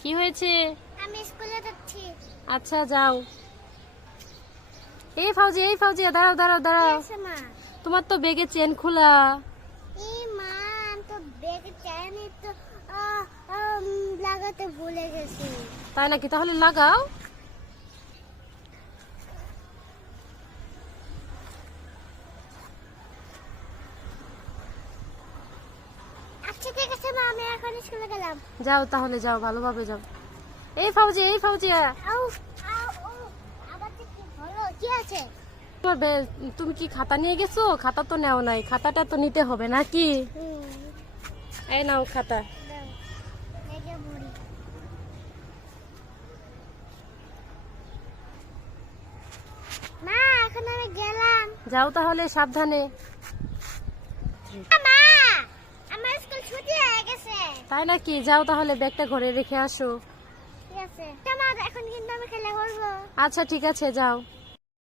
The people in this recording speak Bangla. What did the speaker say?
কি হয়েছে? আমি স্কুলে যাচ্ছি। আচ্ছা যাও। এই ফাউজিয়া দাঁড়াও দাঁড়াও দাঁড়াও। আছে মা? তোমার তো ব্যাগে চেন খোলা। এই মা, আমি তো ব্যাগে চাইনি তো লাগাতে ভুলে গেছি। তাই নাকি? তাহলে লাগাও। আচ্ছা ঠিক আছে মা, আমি এখন স্কুলে গেলাম। যাও তাহলে, যাও ভালোভাবে যাও। এই ফাউজিয়া আউ আউ ও, আবার তো কি হলো? কি আছে? তুমি কি খাতা নিয়ে গেছো? খাতা তো নেও নাই, খাতাটা তো নিতে হবে নাকি? এই নাও খাতা। দাও, এই যে বুড়ি। মা, এখন আমি গেলাম। যাও তাহলে, সাবধানে। মা, আমার স্কুল ছুটি হয়ে গেছে। তাই নাকি? যাও তাহলে, ব্যাগটা ঘরে রেখে আসো। ঠিক আছে। মা, এখন কিন্তু আমি খেলা করবো। আচ্ছা ঠিক আছে, যাও।